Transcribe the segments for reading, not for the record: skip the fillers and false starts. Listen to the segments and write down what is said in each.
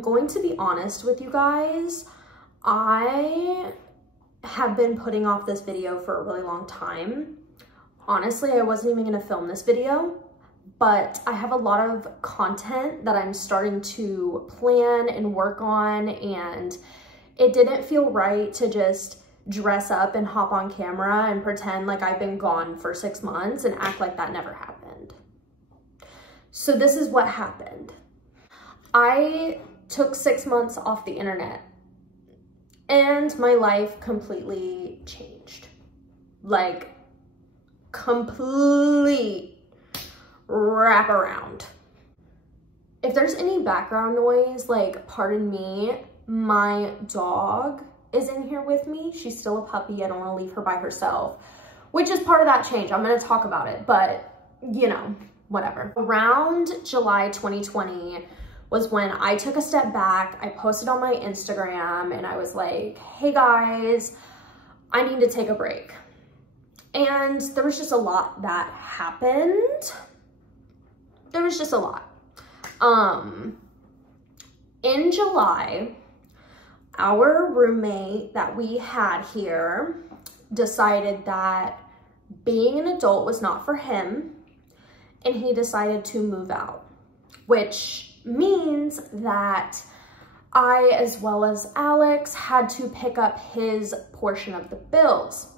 I'm going to be honest with you guys. I have been putting off this video for a really long time. Honestly, I wasn't even gonna film this video, but I have a lot of content that I'm starting to plan and work on, and it didn't feel right to just dress up and hop on camera and pretend like I've been gone for 6 months and act like that never happened. So this is what happened. I took 6 months off the internet and my life completely changed. Like, complete wraparound. If there's any background noise, like, pardon me, my dog is in here with me. She's still a puppy. I don't want to leave her by herself, which is part of that change. I'm going to talk about it, but you know, whatever. Around July 2020 was when I took a step back. I posted on my Instagram and I was like, hey guys, I need to take a break. And there was just a lot that happened. There was just a lot. In July, our roommate that we had here decided that being an adult was not for him, and he decided to move out, which means that I, as well as Alex, had to pick up his portion of the bills.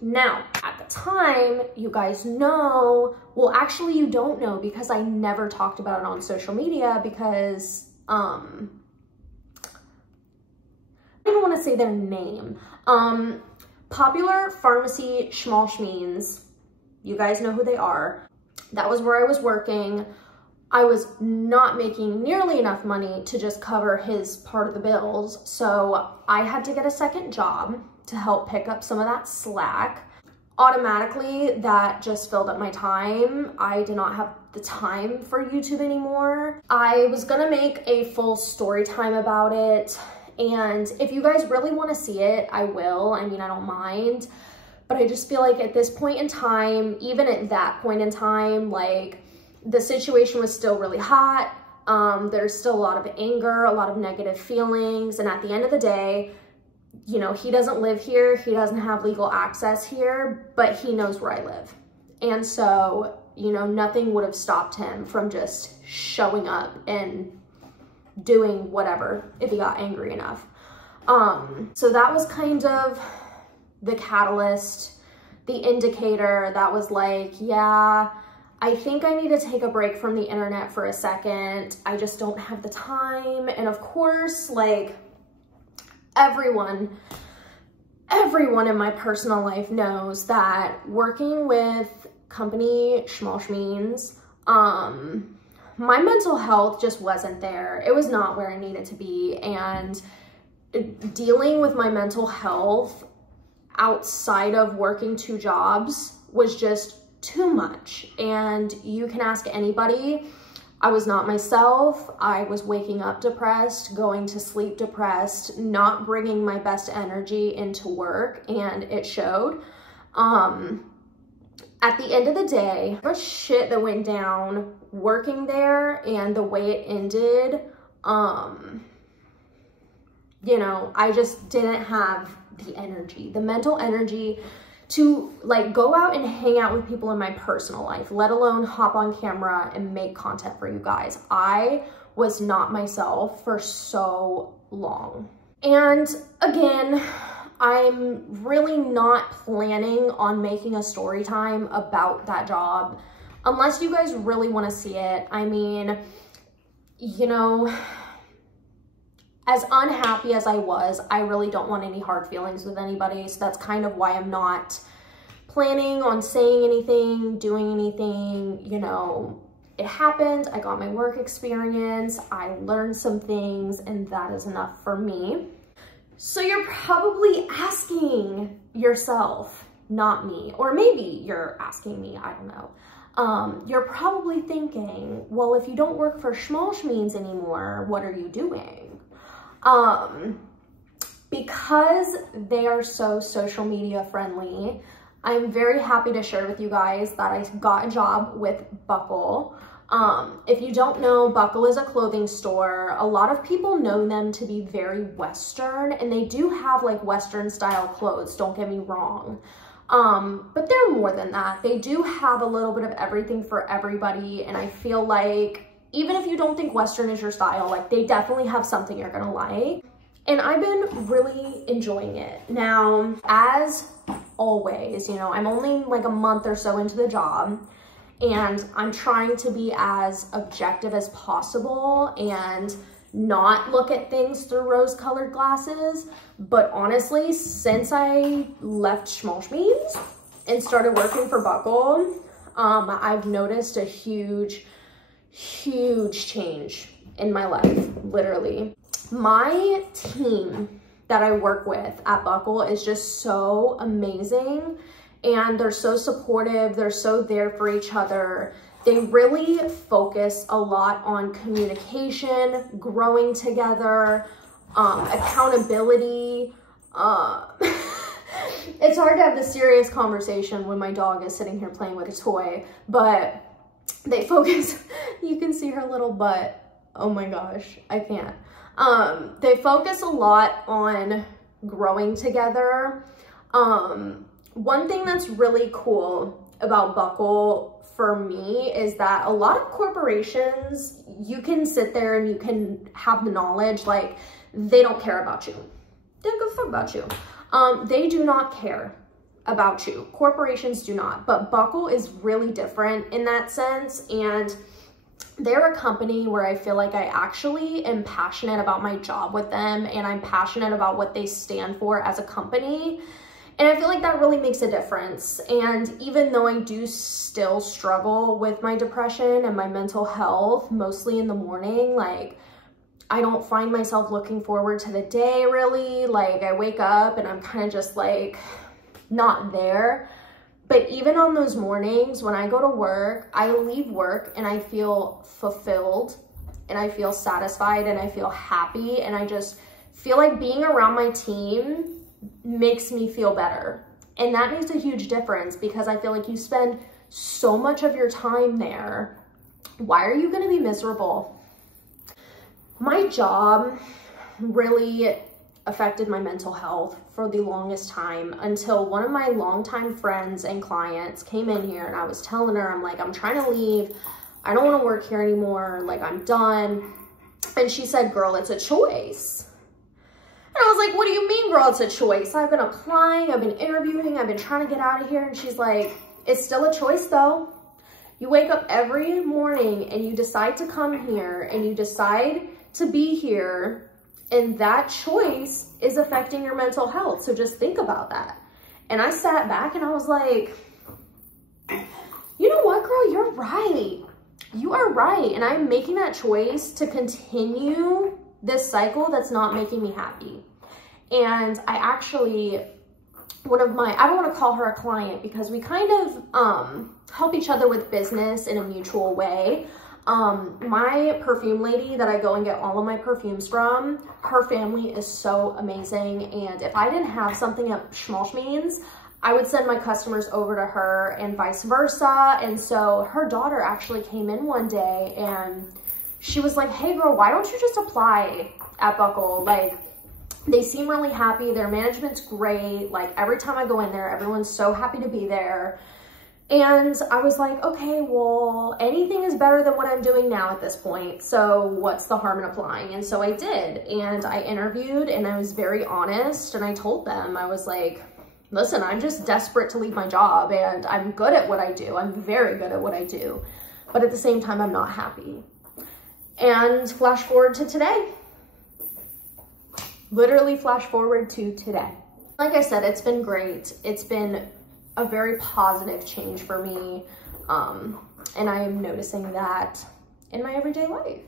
Now, at the time, you guys know, well, actually you don't know because I never talked about it on social media because, I don't even want to say their name. Popular Pharmacy Schmalschmeens, you guys know who they are. That was where I was working. I was not making nearly enough money to just cover his part of the bills, so I had to get a second job to help pick up some of that slack. Automatically, that just filled up my time. I did not have the time for YouTube anymore. I was gonna make a full story time about it, and if you guys really want to see it, I will. I mean, I don't mind, but I just feel like at this point in time, even at that point in time, like, the situation was still really hot. There's still a lot of anger, a lot of negative feelings, and at the end of the day, you know, he doesn't live here, he doesn't have legal access here, but he knows where I live. And so, you know, nothing would have stopped him from just showing up and doing whatever if he got angry enough. So that was kind of the catalyst, the indicator that was like, yeah, I think I need to take a break from the internet for a second. I just don't have the time. And of course, like, everyone in my personal life knows that working with company Schmalschmeens, my mental health just wasn't there. It was not where I needed to be. And dealing with my mental health outside of working 2 jobs was just too much. And you can ask anybody. I was not myself. I was waking up depressed, going to sleep depressed, not bringing my best energy into work, and it showed. At the end of the day, the shit that went down working there and the way it ended, you know, I just didn't have the energy, the mental energy to like go out and hang out with people in my personal life, let alone hop on camera and make content for you guys. I was not myself for so long. And again, I'm really not planning on making a story time about that job unless you guys really want to see it. I mean, you know, as unhappy as I was, I really don't want any hard feelings with anybody. So that's kind of why I'm not planning on saying anything, doing anything. You know, it happened. I got my work experience. I learned some things, and that is enough for me. So you're probably asking yourself, not me, or maybe you're asking me, I don't know. You're probably thinking, well, if you don't work for Schmalschmeens anymore, what are you doing? Because they are so social media friendly, I'm very happy to share with you guys that I got a job with Buckle. If you don't know, Buckle is a clothing store. A lot of people know them to be very Western, and they do have like Western style clothes, don't get me wrong. But they're more than that. They do have a little bit of everything for everybody, and I feel like even if you don't think Western is your style, like they definitely have something you're gonna like. And I've been really enjoying it. Now, as always, you know, I'm only like a month or so into the job, and I'm trying to be as objective as possible and not look at things through rose-colored glasses. But honestly, since I left Schmaltzmeans and started working for Buckle, I've noticed a huge change in my life, literally. My team that I work with at Buckle is just so amazing, and they're so supportive. They're so there for each other. They really focus a lot on communication, growing together, accountability. It's hard to have this serious conversation when my dog is sitting here playing with a toy, but they focus, you can see her little butt. Oh my gosh, I can't. They focus a lot on growing together. One thing that's really cool about Buckle for me is that a lot of corporations, you can sit there and you can have the knowledge, like they don't care about you. They don't give a fuck about you. They do not care about you. Corporations do not, but Buckle is really different in that sense. And they're a company where I feel like I actually am passionate about my job with them, and I'm passionate about what they stand for as a company. And I feel like that really makes a difference. And even though I do still struggle with my depression and my mental health, mostly in the morning, like I don't find myself looking forward to the day really. Like I wake up and I'm kind of just like not there. But even on those mornings when I go to work, I leave work and I feel fulfilled and I feel satisfied and I feel happy, and I just feel like being around my team makes me feel better. And that makes a huge difference, because I feel like you spend so much of your time there. Why are you going to be miserable? My job really affected my mental health for the longest time, until one of my longtime friends and clients came in here, and I was telling her, I'm like, I'm trying to leave. I don't want to work here anymore. Like, I'm done. And she said, girl, it's a choice. And I was like, what do you mean, girl, it's a choice? I've been applying, I've been interviewing, I've been trying to get out of here. And she's like, it's still a choice though. You wake up every morning and you decide to come here and you decide to be here, and that choice is affecting your mental health. So just think about that. And I sat back and I was like, you know what, girl, you're right. You are right. And I'm making that choice to continue this cycle that's not making me happy. And I actually, I don't want to call her a client, because we kind of help each other with business in a mutual way. My perfume lady that I go and get all of my perfumes from, her family is so amazing. And if I didn't have something at Schmaltzmeans, I would send my customers over to her and vice versa. And so her daughter actually came in one day and she was like, hey girl, why don't you just apply at Buckle? Like, they seem really happy. Their management's great. Like, every time I go in there, everyone's so happy to be there. And I was like, okay, well, anything is better than what I'm doing now at this point. So what's the harm in applying? And so I did. And I interviewed and I was very honest. And I told them, I was like, listen, I'm just desperate to leave my job and I'm good at what I do. I'm very good at what I do. But at the same time, I'm not happy. And flash forward to today. Literally flash forward to today. Like I said, it's been great. It's been a very positive change for me. And I am noticing that in my everyday life.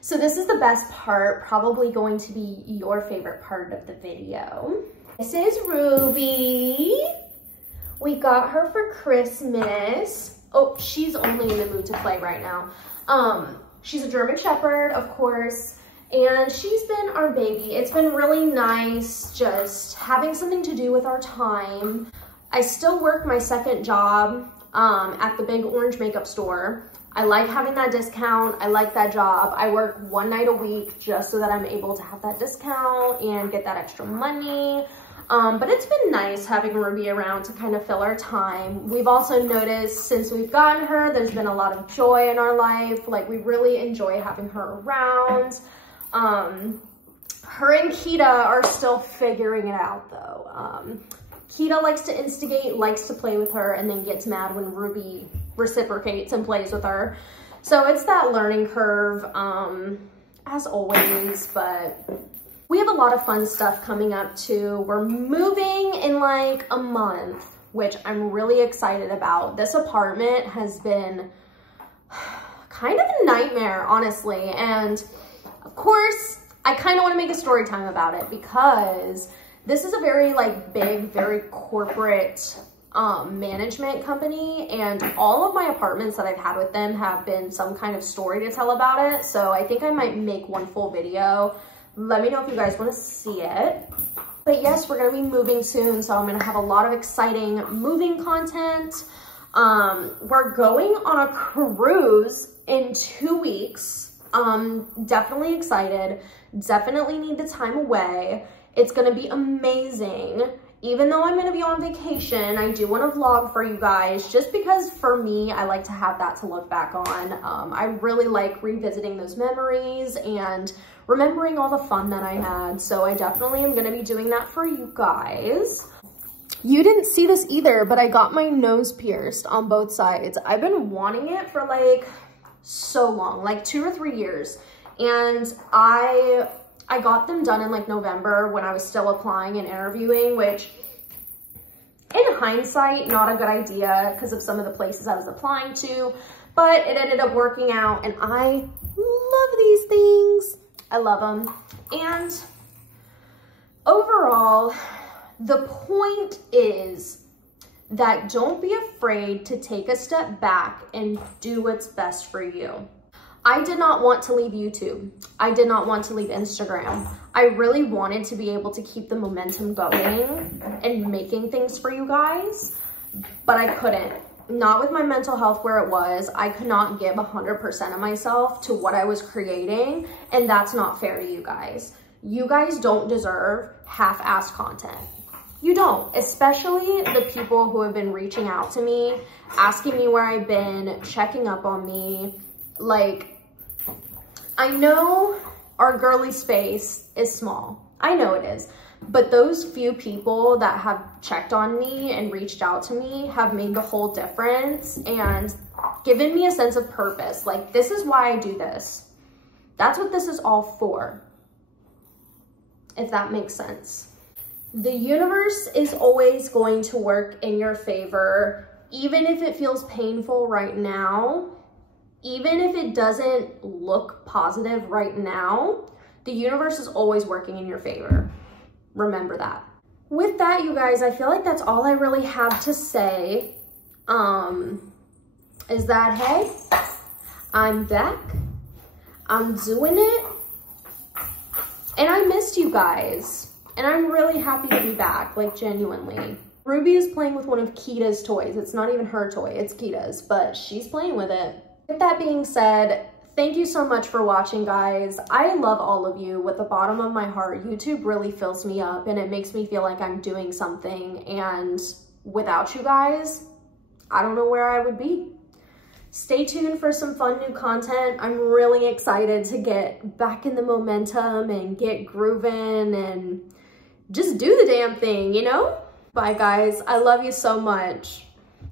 So this is the best part, probably going to be your favorite part of the video. This is Ruby. We got her for Christmas. Oh, she's only in the mood to play right now. She's a German Shepherd, of course, and she's been our baby. It's been really nice just having something to do with our time. I still work my second job at the Big Orange makeup store. I like having that discount. I like that job. I work one night a week just so that I'm able to have that discount and get that extra money. But it's been nice having Ruby around to kind of fill our time. We've also noticed since we've gotten her, there's been a lot of joy in our life. Like, we really enjoy having her around. Her and Kita are still figuring it out though. Kita likes to instigate, likes to play with her, and then gets mad when Ruby reciprocates and plays with her. So it's that learning curve, as always, but we have a lot of fun stuff coming up too. We're moving in like a month, which I'm really excited about. This apartment has been kind of a nightmare, honestly. And of course, I kind of want to make a story time about it because this is a very like big, very corporate management company, and all of my apartments that I've had with them have been some kind of story to tell about it. So I think I might make one full video. Let me know if you guys want to see it. But yes, we're going to be moving soon, so I'm going to have a lot of exciting moving content. We're going on a cruise in 2 weeks. Definitely excited. Definitely need the time away. It's going to be amazing. Even though I'm going to be on vacation, I do want to vlog for you guys just because for me, I like to have that to look back on. I really like revisiting those memories and remembering all the fun that I had. So I definitely am going to be doing that for you guys. You didn't see this either, but I got my nose pierced on both sides. I've been wanting it for like so long, like 2 or 3 years. And I got them done in like November when I was still applying and interviewing, which in hindsight, not a good idea because of some of the places I was applying to, but it ended up working out and I love these things. I love them. And overall, the point is that don't be afraid to take a step back and do what's best for you. I did not want to leave YouTube. I did not want to leave Instagram. I really wanted to be able to keep the momentum going and making things for you guys, but I couldn't. Not with my mental health where it was. I could not give 100% of myself to what I was creating, and that's not fair to you guys. You guys don't deserve half-assed content. You don't, especially the people who have been reaching out to me, asking me where I've been, checking up on me. Like, I know our girly space is small. I know it is. But those few people that have checked on me and reached out to me have made the whole difference and given me a sense of purpose. Like, this is why I do this. That's what this is all for, if that makes sense. The universe is always going to work in your favor, even if it feels painful right now. Even if it doesn't look positive right now, the universe is always working in your favor. Remember that. With that, you guys, I feel like that's all I really have to say. Is that, hey, I'm back. I'm doing it. And I missed you guys. And I'm really happy to be back, like genuinely. Ruby is playing with one of Kita's toys. It's not even her toy, it's Kita's, but she's playing with it. With that being said, thank you so much for watching, guys. I love all of you with the bottom of my heart. YouTube really fills me up and it makes me feel like I'm doing something. And without you guys, I don't know where I would be. Stay tuned for some fun new content. I'm really excited to get back in the momentum and get grooving and just do the damn thing, you know? Bye, guys. I love you so much.